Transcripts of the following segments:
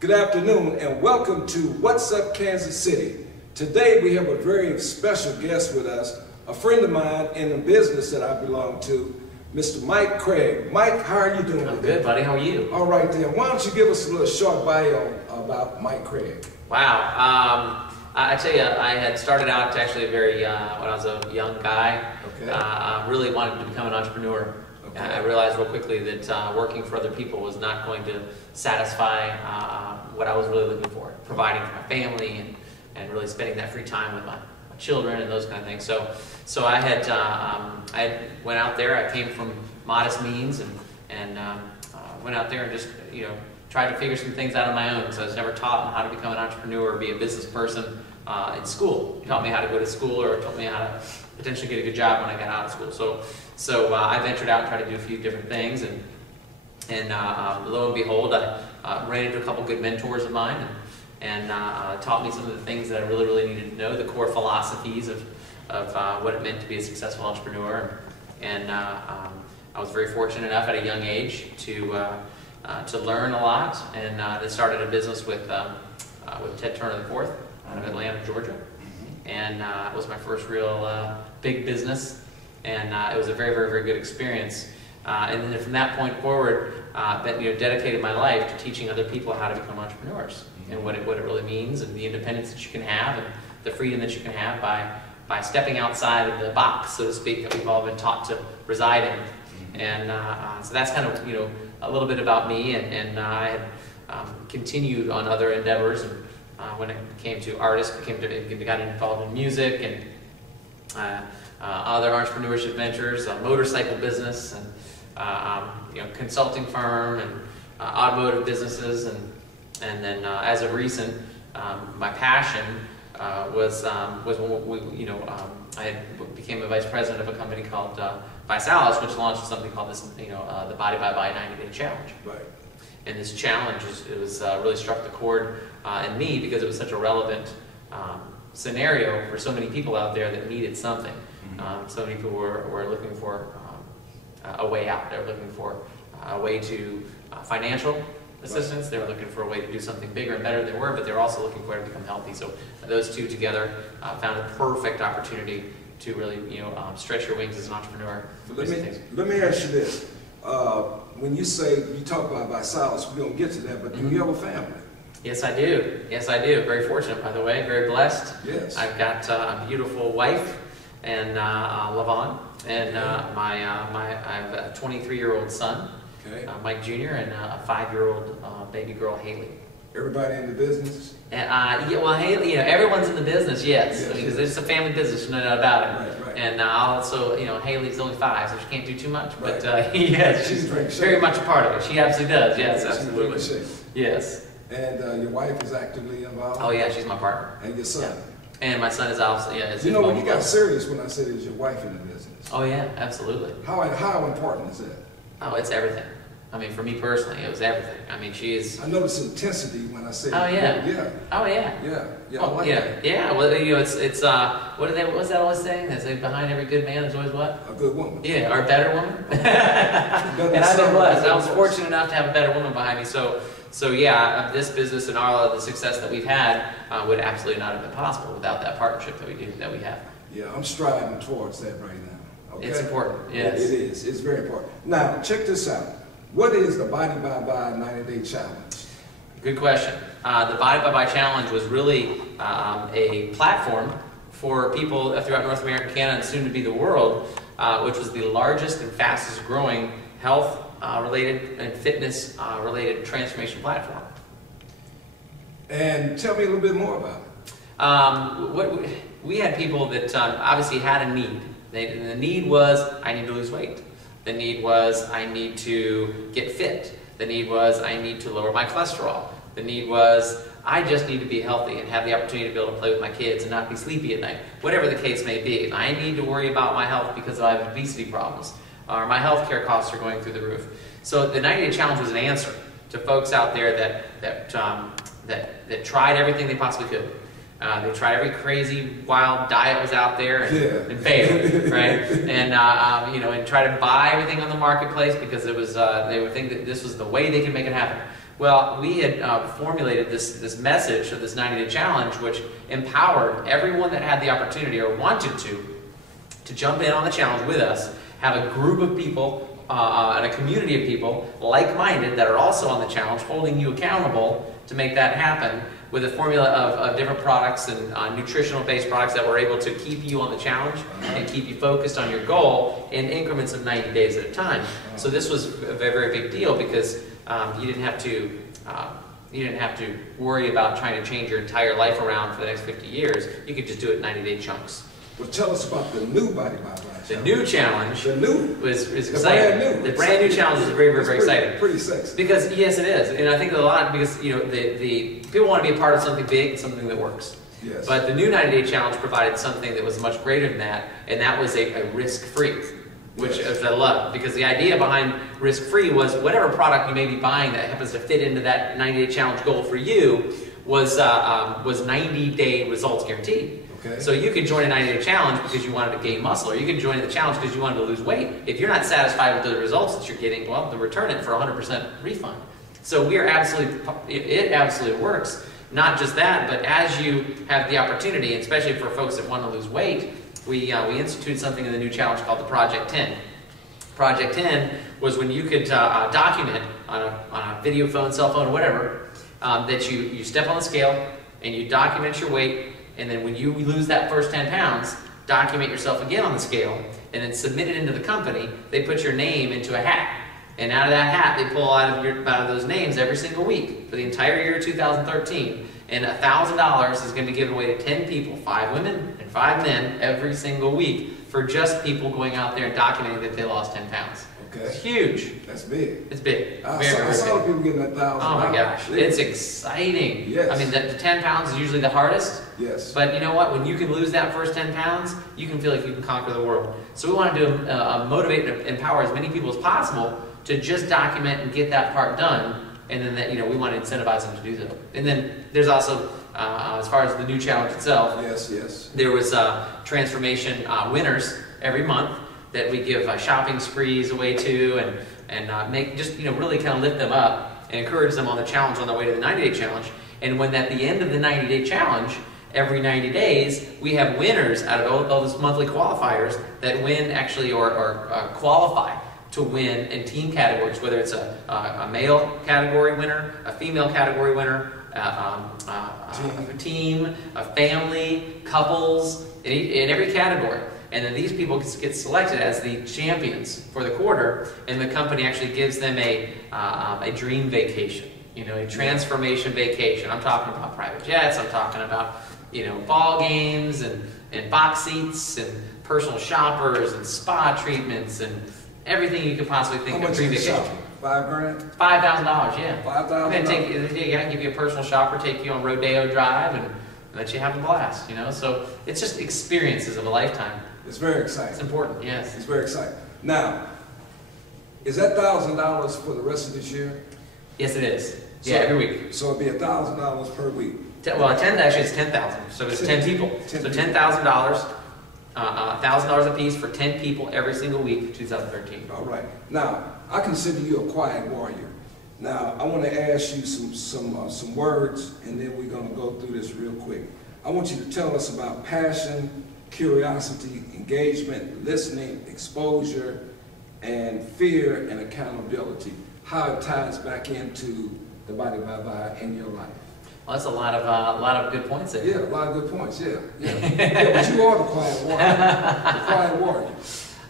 Good afternoon and welcome to What's Up Kansas City. Today we have a very special guest with us, a friend of mine in the business that I belong to, Mr. Mike Craig. Mike, how are you doing today? I'm good, buddy. How are you? All right then. Why don't you give us a little short bio about Mike Craig? Wow. I tell you, I had started out actually when I was a young guy. Okay. I really wanted to become an entrepreneur. Okay. I realized real quickly that working for other people was not going to satisfy what I was really looking for, providing for my family and really spending that free time with my children and those kind of things. So I went out there. I came from modest means and went out there and just tried to figure some things out on my own. So I was never taught on how to become an entrepreneur or be a business person in school. It taught me how to go to school, or it taught me how to potentially get a good job when I got out of school. So I ventured out and tried to do a few different things, and lo and behold, I ran into a couple good mentors of mine and taught me some of the things that I really needed to know, the core philosophies of what it meant to be a successful entrepreneur. And I was very fortunate enough at a young age to learn a lot, and then started a business with Ted Turner IV out of Atlanta, Georgia. And it was my first real big business, and it was a very good experience. And then from that point forward, dedicated my life to teaching other people how to become entrepreneurs and what it really means, and the independence that you can have and the freedom that you can have by stepping outside of the box, so to speak, that we've all been taught to reside in. And so that's kind of a little bit about me, and I had continued on other endeavors. And when it came to artists, got involved in music and other entrepreneurship ventures, motorcycle business, and consulting firm and automotive businesses, and then as of recent, my passion was when I became a vice president of a company called Visalus, which launched something called the Body by Body 90-Day Challenge. Right. And this challenge really struck the chord in me because it was such a relevant scenario for so many people out there that needed something. So many people were looking for a way out. They were looking for a way to financial assistance. They were looking for a way to do something bigger and better than they were, but they were also looking for a way to become healthy. So those two together found a perfect opportunity to really stretch your wings as an entrepreneur. Let me ask you this. When you talk about Visalus, we're going to get to that, but do you have a family? Yes, I do. Yes, I do. Very fortunate, by the way. Very blessed. Yes. I've got a beautiful wife, and Lavon, and I have a 23-year-old son, okay. Mike Jr., and a 5-year-old baby girl, Haley. Everybody in the business? Well, Haley, everyone's in the business, yes. Because it's a family business, no doubt about it. Right. And also, Haley's only 5, so she can't do too much. But yes, she's very much a part of it. She absolutely does. Yes, absolutely. Yes. And your wife is actively involved? Oh yeah, she's my partner. And your son? Yeah. And my son is also, when you got serious when I said it was your wife in the business. Oh yeah, absolutely. How important is that? Oh, it's everything. I mean, for me personally, it was everything. I mean, she is. I noticed intensity when I said. Oh yeah. Yeah. Oh yeah. Yeah. I like that. Yeah. Well, it's what's that always saying? They say behind every good man there's always what? A good woman. Yeah, or a better woman. And I was fortunate enough to have a better woman behind me. So yeah, this business and all of the success that we've had would absolutely not have been possible without that partnership that we have. Yeah, I'm striving towards that right now. Okay? It's important. Yes. It is. It's very important. Now, check this out. What is the Body by Body 90-Day Challenge? Good question. The Body by Body Challenge was really a platform for people throughout North America, Canada, and soon to be the world, which was the largest and fastest growing health-related and fitness-related transformation platform. And tell me a little bit more about it. We had people that obviously had a need. The need was, I need to lose weight. The need was, I need to get fit. The need was, I need to lower my cholesterol. The need was, I just need to be healthy and have the opportunity to be able to play with my kids and not be sleepy at night. Whatever the case may be. I need to worry about my health because I have obesity problems. Or my health care costs are going through the roof. So the 90-Day Challenge was an answer to folks out there that tried everything they possibly could. They tried every crazy, wild diet was out there and failed, right? And you know, and try to buy everything on the marketplace because it was they would think that this was the way they could make it happen. Well, we had formulated this message of this 90-day challenge, which empowered everyone that had the opportunity or wanted to jump in on the challenge with us, have a group of people and a community of people like-minded that are also on the challenge, holding you accountable to make that happen, with a formula of different products and nutritional-based products that were able to keep you on the challenge and keep you focused on your goal in increments of 90 days at a time. So this was a very, very big deal because you didn't have to worry about trying to change your entire life around for the next 50 years. You could just do it in 90-day chunks. Well, tell us about the new Body by Body. The new challenge is exciting. The brand new challenge is very, very, very exciting. Pretty sexy. Because, yes, it is. And I think a lot, because, you know, the people want to be a part of something big, something that works. Yes. But the new 90-day challenge provided something that was much greater than that, and that was a risk-free, which I love. Because the idea behind risk-free was whatever product you may be buying that happens to fit into that 90-day challenge goal for you was 90-day results guaranteed. Okay. So you could join a 90-day challenge because you wanted to gain muscle, or you could join the challenge because you wanted to lose weight. If you're not satisfied with the results that you're getting, well, then return it for 100% refund. So we are it absolutely works. Not just that, but as you have the opportunity, especially for folks that want to lose weight, we instituted something in the new challenge called the Project 10. Project 10 was when you could document on a video phone, cell phone, or whatever, that you step on the scale and you document your weight. And then when you lose that first 10 pounds, document yourself again on the scale, and then submit it into the company. They put your name into a hat. And out of that hat, they pull out of those names every single week for the entire year of 2013. And $1,000 is going to be given away to 10 people, 5 women and 5 men, every single week for just people going out there and documenting that they lost 10 pounds. Okay. It's huge. That's big. It's big. I saw people getting $1,000. Oh my gosh, it's exciting. Yes. I mean, the 10 pounds is usually the hardest. Yes. But you know what? When you can lose that first 10 pounds, you can feel like you can conquer the world. So we want to motivate and empower as many people as possible to just document and get that part done. And then that, you know, we want to incentivize them to do so. And then there's also, as far as the new challenge itself, yes, there was transformation winners every month that we give shopping sprees away to, and make just, you know, really kind of lift them up and encourage them on the challenge on their way to the 90-day challenge. And when at the end of the 90-day challenge, every 90 days, we have winners out of all those monthly qualifiers that win actually or qualify to win in team categories, whether it's a male category winner, a female category winner, a team, a family, couples, in every category. And then these people get selected as the champions for the quarter, and the company actually gives them a dream vacation, you know, a transformation vacation. I'm talking about private jets, I'm talking about, you know, ball games and box seats and personal shoppers and spa treatments and everything you could possibly think of. How much is the shopping? $5,000? $5,000, yeah. $5,000? Give you a personal shopper, take you on Rodeo Drive, and let you have a blast, you know? So it's just experiences of a lifetime. It's very exciting. It's important, yes. It's very exciting. Now, is that $1,000 for the rest of this year? Yes, it is. Yeah, every week. So it'd be $1,000 per week. Well, actually it's 10,000. So it's 10 people. So $10,000, $1,000 a piece for 10 people every single week, 2013. All right. Now, I consider you a quiet warrior. Now, I want to ask you some words, and then we're going to go through this real quick. I want you to tell us about passion, curiosity, engagement, listening, exposure, and fear and accountability. How it ties back into the Body by Body in your life. Well, that's a lot of good points there. Yeah, a lot of good points. Yeah. But you are the quiet warrior. The quiet warrior.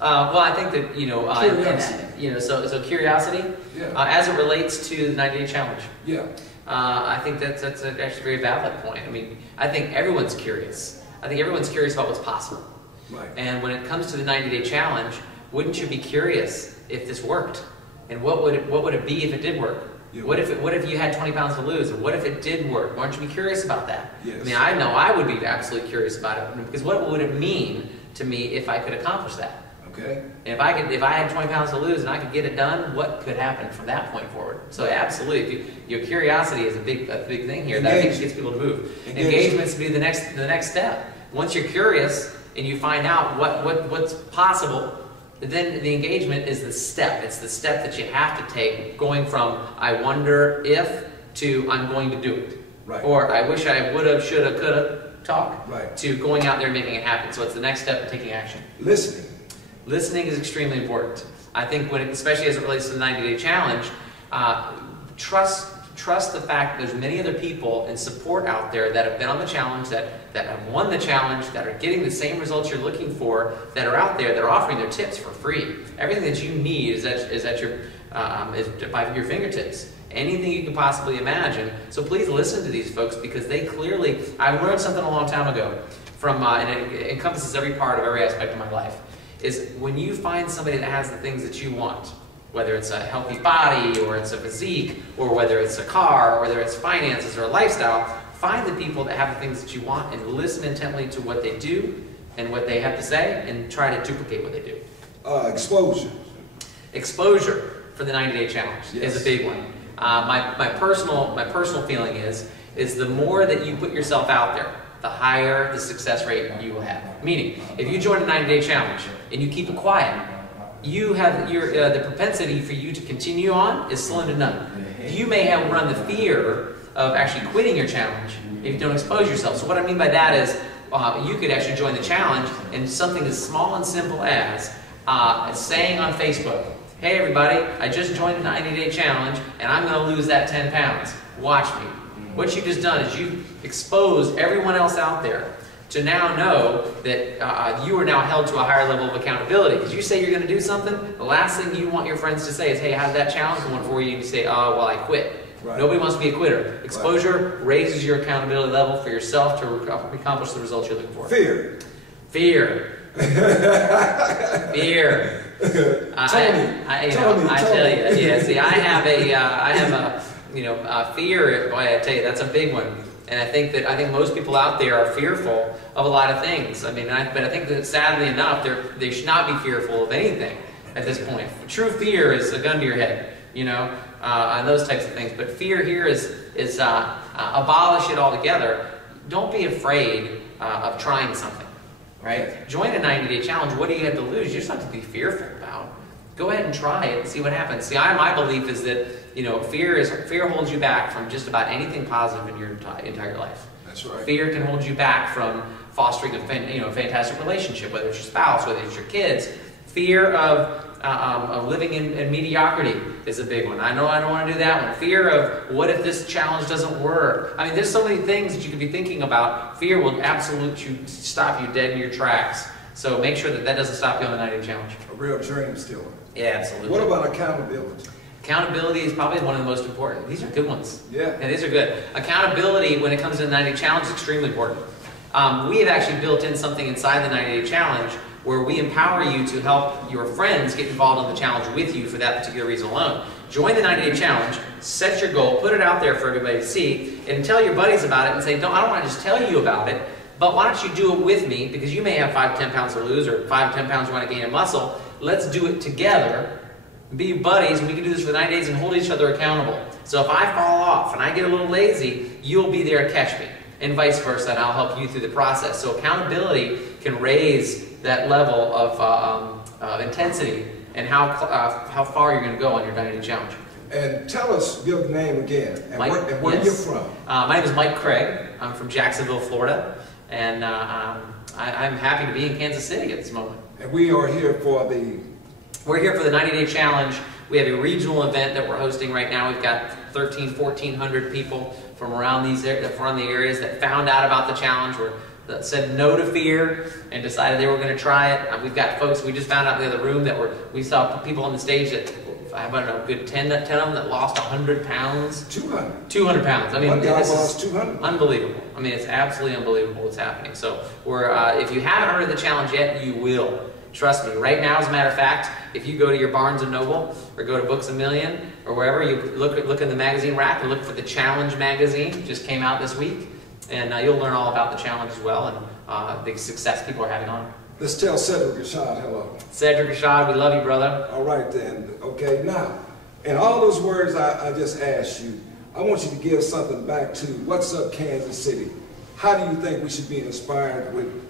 Well, I think that, you know, so curiosity, as it relates to the 90-day challenge. Yeah. I think that's actually a very valid point. I mean, I think everyone's curious. I think everyone's curious about what's possible. Right. And when it comes to the 90-day challenge, wouldn't you be curious if this worked? And what would it be if it did work? Yeah. What if you had 20 pounds to lose? And what if it did work? Why don't you be curious about that? Yes. I mean, I know I would be absolutely curious about it, because what would it mean to me if I could accomplish that? Okay. And if I had 20 pounds to lose and I could get it done, what could happen from that point forward? So absolutely, your curiosity is a big thing here. That I think gets people to move. Engagements be the next step. Once you're curious and you find out what's possible, then the engagement is the step. It's the step that you have to take, going from I wonder if to I'm going to do it. Right. Or I wish I would have, should have, could have talk, right, to going out there and making it happen. So it's the next step of taking action. Listening. Listening is extremely important. I think especially as it relates to the 90-day challenge, trust the fact that there's many other people and support out there that have been on the challenge, that have won the challenge, that are getting the same results you're looking for, that are out there, that are offering their tips for free. Everything that you need is at your fingertips. Anything you can possibly imagine. So please listen to these folks, because they clearly, I learned something a long time ago from, and it encompasses every part of every aspect of my life, is when you find somebody that has the things that you want, whether it's a healthy body, or it's a physique, or whether it's a car, or whether it's finances or a lifestyle, find the people that have the things that you want and listen intently to what they do and what they have to say, and try to duplicate what they do. Exposure. Exposure for the 90-day challenge is a big one. My personal feeling is the more that you put yourself out there, the higher the success rate you will have. Meaning, if you join a 90-day challenge and you keep it quiet, you have the propensity for you to continue on is slim to none. You may have run the fear of actually quitting your challenge if you don't expose yourself. So what I mean by that is you could actually join the challenge, and something as small and simple as saying on Facebook, hey everybody, I just joined a 90-day challenge and I'm going to lose that 10 pounds. Watch me. What you've just done is you've exposed everyone else out there to now know that you are now held to a higher level of accountability. Because you say you're going to do something, the last thing you want your friends to say is, hey, how's that challenge going for you? And you say, oh, well, I quit. Right. Nobody wants to be a quitter. Exposure raises your accountability level for yourself to accomplish the results you're looking for. Fear. Fear. Fear. I tell you, yeah. See, I have a fear. Boy, I tell you, that's a big one. And I think most people out there are fearful of a lot of things. I mean, but I think that sadly enough, they should not be fearful of anything at this point. True fear is a gun to your head, and those types of things. But fear here is abolish it altogether. Don't be afraid of trying something. Right? Join a 90-day challenge. What do you have to lose? You just have to be fearful about. Go ahead and try it and see what happens. See, my belief is that fear holds you back from just about anything positive in your entire life. That's right. Fear can hold you back from fostering a fantastic relationship, whether it's your spouse, whether it's your kids. Fear of living in mediocrity is a big one. I know I don't want to do that one. Fear of what if this challenge doesn't work? I mean, there's so many things that you could be thinking about. Fear will absolutely stop you dead in your tracks. So make sure that doesn't stop you on the 90-day challenge. A real dream stealer. Yeah, absolutely. What about accountability? Accountability is probably one of the most important. These are good ones. Yeah. These are good. Accountability, when it comes to the 90-day challenge, is extremely important. We have actually built in something inside the 90-day challenge where we empower you to help your friends get involved in the challenge with you for that particular reason alone. Join the 90-day challenge, set your goal, put it out there for everybody to see, and tell your buddies about it and say, I don't want to just tell you about it, but why don't you do it with me, because you may have 5 to 10 pounds to lose, or 5 to 10 pounds you want to gain in muscle. Let's do it together, be buddies, and we can do this for 90 days and hold each other accountable. So if I fall off and I get a little lazy, you'll be there to catch me, and vice versa, and I'll help you through the process. So accountability can raise that level of intensity and how far you're going to go on your 90-day challenge. And tell us your name again, and Mike, where you're from. My name is Mike Craig. I'm from Jacksonville, Florida, and I'm happy to be in Kansas City at this moment. And we are here for the... We're here for the 90-day challenge. We have a regional event that we're hosting right now. We've got 1,400 people from around the areas that found out about the challenge, that said no to fear and decided they were going to try it. We've got folks, we just found out in the other room that we saw people on the stage that, I don't know, good 10 of them that lost 100 pounds. 200. 200 pounds. I mean, one guy lost 200. Unbelievable. I mean, it's absolutely unbelievable what's happening. So if you haven't heard of the challenge yet, you will. Trust me. Right now, as a matter of fact, if you go to your Barnes & Noble or go to Books A Million or wherever, you look in the magazine rack and look for the Challenge magazine. It just came out this week. And you'll learn all about the challenge as well and the success people are having on it. Let's tell Cedric Rashad hello. Cedric Rashad, we love you, brother. All right then. Okay, now, in all those words I just asked you, I want you to give something back to What's Up Kansas City. How do you think we should be inspired with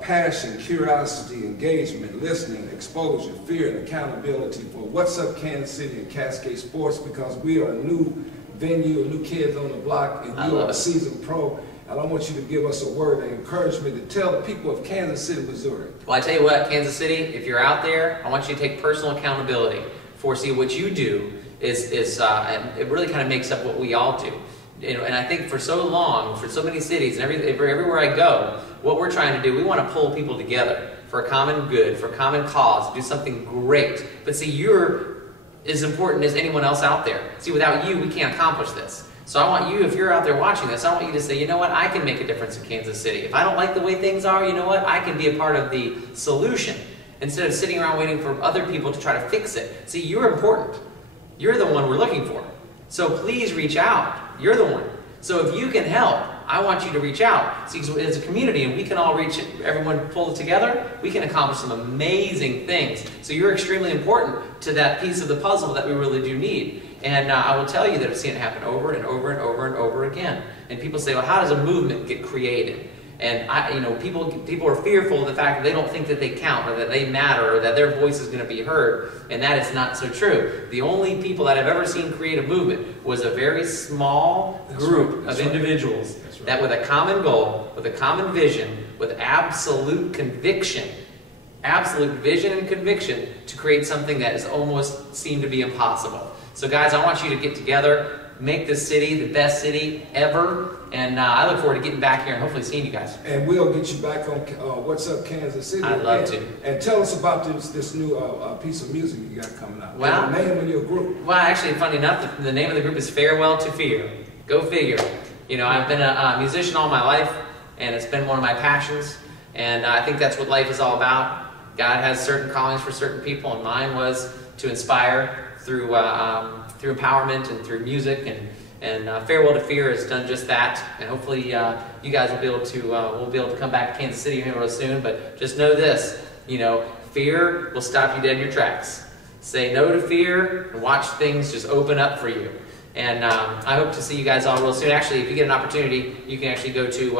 passion, curiosity, engagement, listening, exposure, fear, and accountability for What's Up Kansas City and Cascade Sports, because we are a new venue, new kids on the block, and you are a seasoned pro. And I want you to give us a word of encouragement to tell the people of Kansas City, Missouri. Well, I tell you what, Kansas City, if you're out there, I want you to take personal accountability for what you do is it really kind of makes up what we all do. And I think for so long, for so many cities, and everywhere I go, what we're trying to do, we want to pull people together for a common good, for a common cause, do something great. But see, you're as important as anyone else out there. See, without you, we can't accomplish this. So I want you, if you're out there watching this, I want you to say, you know what, I can make a difference in Kansas City. If I don't like the way things are, you know what, I can be a part of the solution instead of sitting around waiting for other people to try to fix it. See, you're important. You're the one we're looking for. So please reach out. You're the one. So if you can help, I want you to reach out. See, as a community, and we can all reach, everyone pull it together, we can accomplish some amazing things. So you're extremely important to that piece of the puzzle that we really do need. And I will tell you that I've seen it happen over and over and over and over again. And people say, well, how does a movement get created? And people are fearful of the fact that they don't think that they count or that they matter or that their voice is going to be heard, and that is not so true. The only people that I've ever seen create a movement was a very small group of individuals that with a common goal, with a common vision, with absolute conviction, absolute vision and conviction to create something that is almost seemed to be impossible. So guys, I want you to get together, make this city the best city ever, and I look forward to getting back here and hopefully seeing you guys. And we'll get you back on What's Up Kansas City. I'd love to. And tell us about this new piece of music you got coming out. Well, and the name of your group. Well, actually, funny enough, the name of the group is Farewell to Fear. Go figure. You know, I've been a musician all my life, and it's been one of my passions, and I think that's what life is all about. God has certain callings for certain people, and mine was to inspire through empowerment and through music, and Farewell to Fear has done just that. And hopefully you guys will be able to we'll be able to come back to Kansas City real soon. But just know this, you know, fear will stop you dead in your tracks. Say no to fear and watch things just open up for you. And I hope to see you guys all real soon. Actually, if you get an opportunity, you can actually go to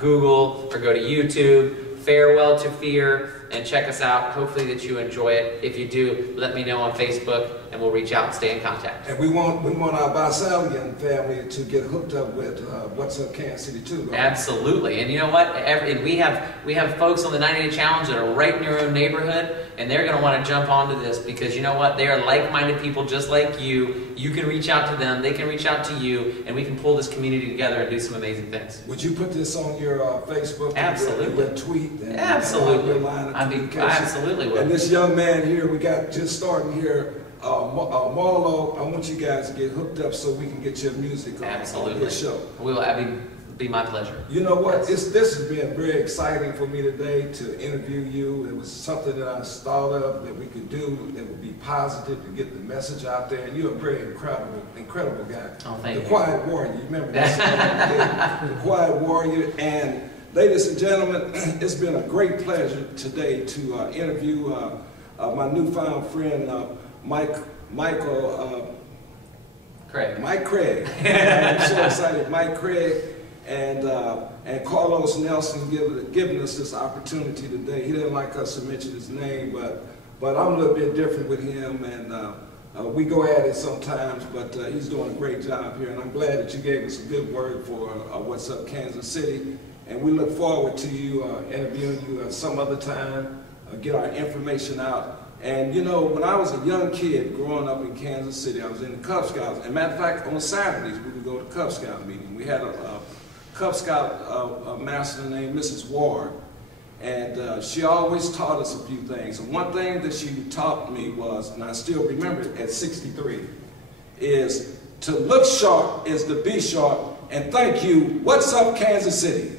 Google or go to YouTube, Farewell to Fear, and check us out. Hopefully that you enjoy it. If you do, let me know on Facebook, and we'll reach out and stay in contact. And we want our Visalus family to get hooked up with What's Up Kansas City too. Right? Absolutely. And you know what? We have folks on the 90-Day Challenge that are right in your own neighborhood, and they're going to want to jump onto this because you know what? They are like-minded people just like you. You can reach out to them. They can reach out to you, and we can pull this community together and do some amazing things. Would you put this on your Facebook? Absolutely. Your tweet? And absolutely. Your line of I absolutely will. And this young man here, we got just starting here, Marlo, I want you guys to get hooked up so we can get your music on your show. Be my pleasure. You know what? Yes. This has been very exciting for me today to interview you. It was something that I thought of that we could do that would be positive to get the message out there. And you're a very incredible guy. Oh, thank you. The Quiet Warrior. You remember that? The Quiet Warrior. And ladies and gentlemen, it's been a great pleasure today to interview my newfound friend, Mike Craig. I'm so excited. Mike Craig and Carlos Nelson giving us this opportunity today. He didn't like us to mention his name, but I'm a little bit different with him, and we go at it sometimes, but he's doing a great job here, and I'm glad that you gave us a good word for What's Up Kansas City. And we look forward to you interviewing you some other time, get our information out. And you know, when I was a young kid growing up in Kansas City, I was in the Cub Scouts. As a matter of fact, on Saturdays, we would go to Cub Scout meeting. We had a Cub Scout master named Mrs. Ward, and she always taught us a few things. And one thing that she taught me was, and I still remember it at 63, is to look sharp is to be sharp. And thank you. What's Up Kansas City?